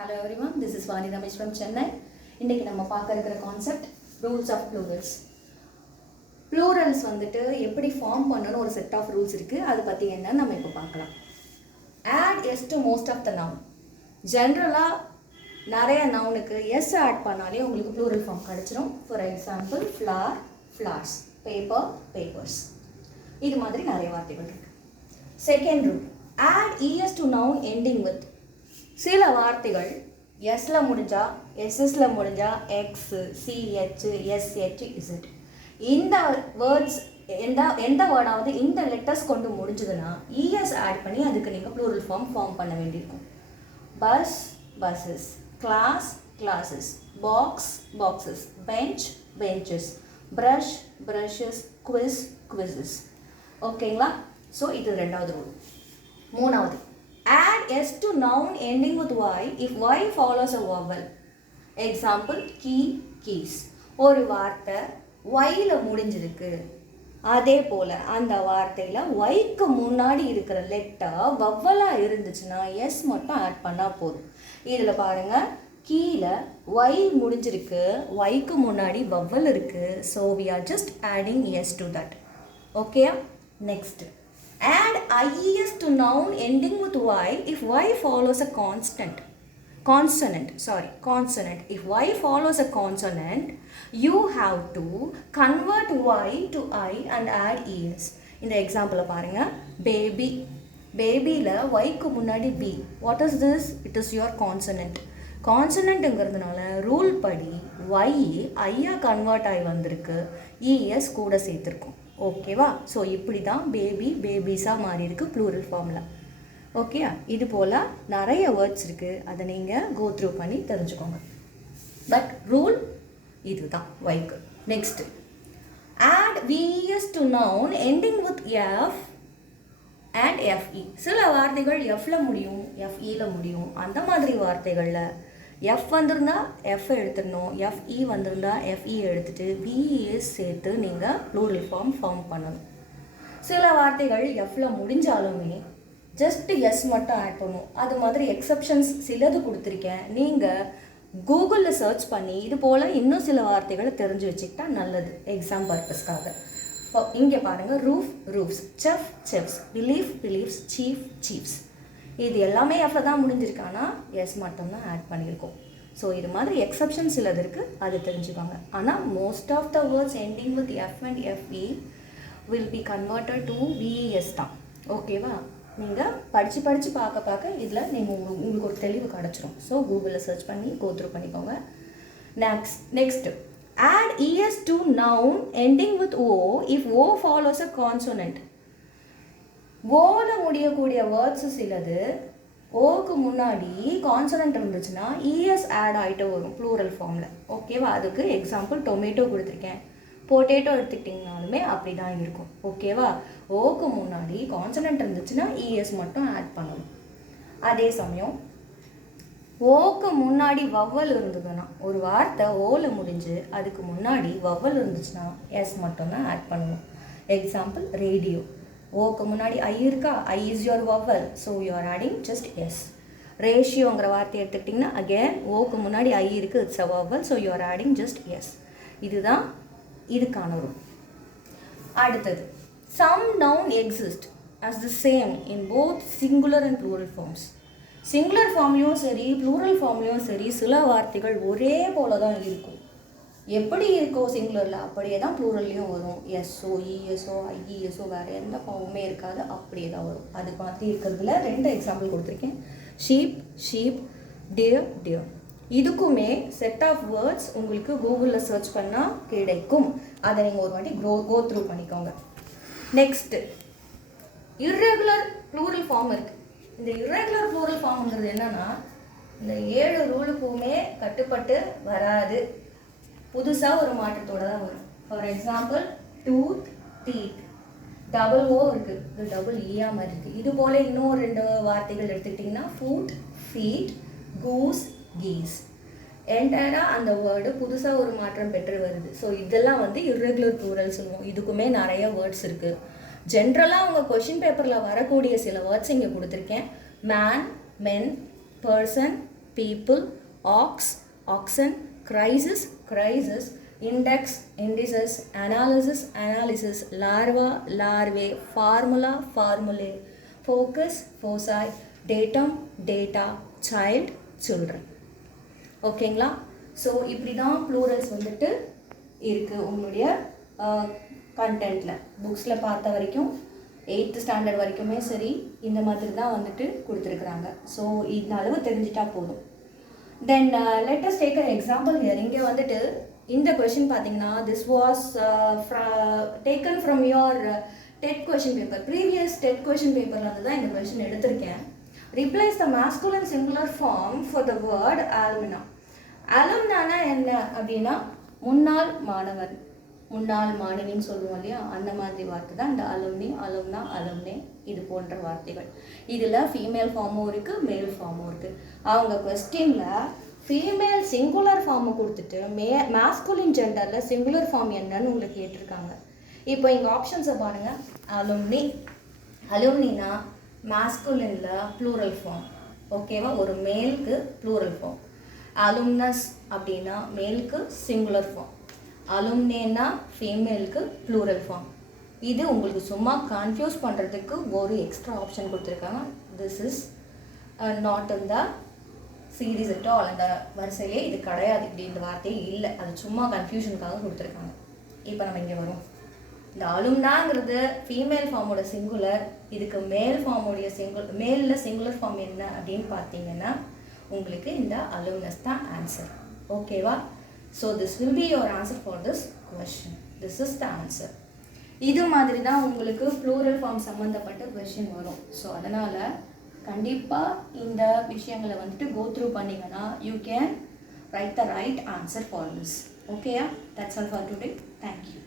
Hello everyone, this is Vani Ramesh from Chennai. இன்னைக்கு நம்ம பார்க்க இருக்கிற concept rules of plurals. Plurals வந்துட்டு எப்படி ஃபார்ம் பண்ணணும் ஒரு செட் ஆஃப் ரூல்ஸ் இருக்குது. அதை பற்றி என்னன்னு நம்ம இப்போ பார்க்கலாம். Add S to most of the noun. ஜென்ரலாக நிறைய நவுனுக்கு எஸ் ஆட் பண்ணாலே உங்களுக்கு ப்ளூரல் ஃபார்ம் கிடச்சிரும். For example floor, floors, paper, papers. இது மாதிரி நிறைய வார்த்தைகள் இருக்குது. Second rule, add ES to noun ending with. சில வார்த்தைகள் எஸ்ல முடிஞ்சா, எஸ்எஸ்ல முடிஞ்சா எக்ஸ், சிஹெச், எஸ்ஹெச், இசட். இந்த வேர்ட்ஸ் எந்த வேர்டாவது இந்த லெட்டர்ஸ் கொண்டு முடிஞ்சதுன்னா இஎஸ் ஆட் பண்ணி அதுக்கு நீங்கள் ப்ளூரல் ஃபார்ம் பண்ண வேண்டியிருக்கும். Bus, buses, class, classes, box, boxes, bench, benches, brush, brushes, quiz, quizzes. ஓகேங்களா? ஸோ இது ரெண்டாவது ரூல். மூணாவது, add s to noun ending with y if y follows a vowel. Example, key, keys. ஒரு வார்த்தை yல முடிஞ்சிருக்கு, அதே போல் அந்த வார்த்தையில் yக்கு முன்னாடி இருக்கிற லெட்டர் வவ்வலாக இருந்துச்சுன்னா எஸ் மட்டும் ஆட் பண்ணால் போதும். இதில் பாருங்கள், கீழே y முடிஞ்சிருக்கு, yக்கு முன்னாடி வவ்வல் இருக்குது. So we are just adding s to that. Okay, next, add ies to noun ending with y if y follows a consonant. If y follows a consonant, you have to convert y to I and add es. இந்த எக்ஸாம்பிளை பாருங்க, baby. பேபியில் yக்கு முன்னாடி b. What is this? It is your consonant. கான்சனண்ட்டுங்கிறதுனால rule படி y ஐயா convert ஆகி வந்திருக்கு, es கூட சேர்த்துருக்கோம். ஓகேவா? ஸோ இப்படி தான் பேபி, பேபிஸாக மாறி இருக்கு ப்ளூரல் ஃபார்மில். ஓகே, இது போல் நிறைய வேர்ட்ஸ் இருக்குது. அதை நீங்கள் கோ த்ரூ பண்ணி தெரிஞ்சுக்கோங்க. பட் ரூல் இது தான் வைக்கு. Next, add ves to noun ending with F and F E. சில வார்த்தைகள் எஃப்ல முடியும், எஃப்இல முடியும். அந்த மாதிரி வார்த்தைகளில் எஃப் வந்திருந்தா எஃப் எடுத்துடணும், எஃப்இ வந்திருந்தா எஃப்இ எடுத்துட்டு விஎஸ் சேர்த்து நீங்கள் ப்ளூரல் ஃபார்ம் பண்ணணும். சில வார்த்தைகள் எஃப்ல முடிஞ்சாலுமே ஜஸ்ட் எஸ் மட்டும் ஆட் பண்ணும். அது மாதிரி எக்ஸப்ஷன்ஸ் சிலது கொடுத்துருக்கேன். நீங்கள் கூகுளில் சர்ச் பண்ணி இது போல் இன்னும் சில வார்த்தைகளை தெரிஞ்சு வச்சுக்கிட்டா நல்லது, எக்ஸாம் பர்பஸ்க்காக. இப்போ இங்கே பாருங்கள், roof, roofs, chef, chefs, belief, beliefs, chief, chiefs. இது எல்லாமே எஃப்ல தான் முடிஞ்சிருக்கானா எஸ் மட்டும்தான் ஆட் பண்ணியிருக்கோம். ஸோ இது மாதிரி எக்ஸப்ஷன்ஸ் சிலது இருக்குது, அது தெரிஞ்சுக்கோங்க. ஆனால் most of the words ending with F and FE will be converted to VS தான். ஓகேவா? நீங்கள் படித்து பார்க்க இதில் நீங்கள் உங்களுக்கு ஒரு தெளிவு கிடச்சிரும். ஸோ கூகுளில் சர்ச் பண்ணி கோத்ரூ பண்ணிக்கோங்க. Next, add es to noun ending with o if o follows a consonant. ஓல முடியக்கூடிய வேர்ட்ஸ் சிலது ஓக்கு முன்னாடி கான்சனன்ட் இருந்துச்சுன்னா இஎஸ் ஆட் ஆகிட்டு வரும் ப்ளூரல் ஃபார்மில். ஓகேவா? அதுக்கு எக்ஸாம்பிள் டொமேட்டோ கொடுத்துருக்கேன். பொட்டேட்டோ எடுத்துக்கிட்டிங்கனாலுமே அப்படி தான் இருக்கும். ஓகேவா? ஓக்கு முன்னாடி கான்சனன்ட் இருந்துச்சுன்னா இஎஸ் மட்டும் ஆட் பண்ணணும். அதே சமயம் ஓக்கு முன்னாடி வவ்வல் இருந்ததுன்னா, ஒரு வார்த்தை ஓல முடிஞ்சு அதுக்கு முன்னாடி வவ்வல் இருந்துச்சுன்னா எஸ் மட்டும்தான் ஆட் பண்ணணும். Example, radio. ஓக்கு முன்னாடி ஐ இருக்கா, I is your vowel, so you are adding just S. ரேஷியோங்கிற வார்த்தை எடுத்துக்கிட்டிங்கன்னா அகேன் ஓக்கு முன்னாடி ஐ இருக்குது, it's a vowel, so you are adding just S. இதுதான் இதுக்கான ரூல். அடுத்தது, some noun exist as the same in both singular and plural forms. Singular ஃபார்ம்லேயும் சரி, ப்ளூரல் ஃபார்ம்லேயும் சரி, சில வார்த்தைகள் ஒரே போல தான் இருக்கும். எப்படி இருக்கோ சிங்குலரில் அப்படியே தான் ப்ளூரல்லையும் வரும். எஸ்ஓ, இஎஸ்ஓ, ஐஇஎஸ்ஓ, வேறு எந்த ஃபார்முமே இருக்காது, அப்படியே தான் வரும். அது மாதிரி இருக்கிறதுல 2 எக்ஸாம்பிள் கொடுத்துருக்கேன். Sheep, sheep, dear, dear. இதுக்குமே செட் ஆஃப் வேர்ட்ஸ் உங்களுக்கு கூகுளில் சர்ச் பண்ணால் கிடைக்கும். அதை நீங்கள் ஒரு வாட்டி கோ த்ரூ பண்ணிக்கோங்க. நெக்ஸ்ட்டு, இர்ரெகுலர் ப்ளூரல் ஃபார்ம் இருக்குது. இந்த இர்ரெகுலர் ப்ளூரல் ஃபார்ம்ங்கிறது என்னென்னா, இந்த 7 ரூலுக்குமே கட்டுப்பட்டு வராது, புதுசாக ஒரு மாற்றத்தோடு தான் வரும். For example, tooth, teeth, double O இருக்குது, இது டபுள் ஈயா மாதிரி இருக்குது. இது போல் இன்னும் 2 வார்த்தைகள் எடுத்துக்கிட்டிங்கன்னா ஃபுட், ஃபீட், கூஸ், கீஸ். என்டையராக அந்த வேர்டு புதுசாக ஒரு மாற்றம் பெற்று வருது. ஸோ இதெல்லாம் வந்து இர்ரெகுலர் ப்ளூரல் சொல்லுவோம். இதுக்குமே நிறைய வேர்ட்ஸ் இருக்குது. ஜென்ரலாக உங்கள் கொஷின் பேப்பரில் வரக்கூடிய சில வேர்ட்ஸ் இங்கே கொடுத்துருக்கேன். மேன், மென், person, people, ox, oxen, crisis, crisis, index, indices, analysis, analysis, larva, larvae, formula, formulae, focus, foci, datum, data, child, children. ஓகேங்களா? ஸோ இப்படி தான் ப்ளூரல்ஸ் வந்துட்டு இருக்குது உங்களுடைய கண்டென்ட்டில். புக்ஸில் பார்த்த வரைக்கும் 8th ஸ்டாண்டர்ட் வரைக்குமே சரி இந்த மாதிரி தான் வந்துட்டு கொடுத்துருக்குறாங்க. ஸோ இந்த அளவு தெரிஞ்சிட்டா போதும். தென் let us take an example here. இங்கே வந்துட்டு இந்த கொஷின் பார்த்தீங்கன்னா this was taken from your TET question paper. Previous TET question paperல வந்து தான் இந்த கொஷின் எடுத்திருக்கேன். Replace the masculine singular form for the word alumna. alumnaனா என்ன அப்படின்னா முன்னாள் மாணவன், முன்னாள் மாணவின்னு சொல்லுவோம் இல்லையா, அந்த மாதிரி வார்த்தை தான் இந்த அலுமினி, அலும்னா, அலும்னே இது போன்ற வார்த்தைகள். இதில் ஃபீமேல் ஃபார்மும் இருக்குது, மேல் ஃபார்மும் இருக்குது. அவங்க கொஸ்டினில் ஃபீமேல் சிங்குலர் ஃபார்மை கொடுத்துட்டு மாஸ்குலின் ஜெண்டரில் சிங்குலர் ஃபார்ம் என்னன்னு உங்களுக்கு கேட்டிருக்காங்க. இப்போ இங்கே ஆப்ஷன்ஸை பாருங்கள். அலுமினி, அலுமினா மாஸ்குலினில் ப்ளூரல் ஃபார்ம், ஓகேவா, ஒரு மேலுக்கு ப்ளூரல் ஃபார்ம். அலும்னஸ் அப்படின்னா மேலுக்கு சிங்குலர் ஃபார்ம், அலும்னேனா ஃபீமேலுக்கு ப்ளூரல் ஃபார்ம். இது உங்களுக்கு சும்மா கன்ஃபியூஸ் பண்ணுறதுக்கு ஒரு எக்ஸ்ட்ரா ஆப்ஷன் கொடுத்துருக்காங்க. This is not in the series at all. அந்த வரிசையிலே இது கிடையாது, இப்படின்ற வார்த்தையே இல்லை, அது சும்மா கன்ஃபியூஷனுக்காக கொடுத்துருக்காங்க. இப்போ நம்ம இங்கே வரும். இந்த அலும்னாங்கிறது ஃபீமேல் ஃபார்மோட சிங்குலர், இதுக்கு மேல் ஃபார்மோடைய மேலில் சிங்குலர் ஃபார்ம் என்ன அப்படின்னு பார்த்தீங்கன்னா உங்களுக்கு இந்த அலும்னஸ் தான் ஆன்சர். ஓகேவா? So this will be your answer for this question. This is the answer. இது மாதிரி தான் உங்களுக்கு ப்ளூரல் ஃபார்ம் சம்மந்தப்பட்ட கொஷின் வரும். ஸோ அதனால் கண்டிப்பாக இந்த விஷயங்களை வந்துட்டு கோ த்ரூ பண்ணிங்கன்னா you can write the right answer for this. Okay, that's all for today. Thank you.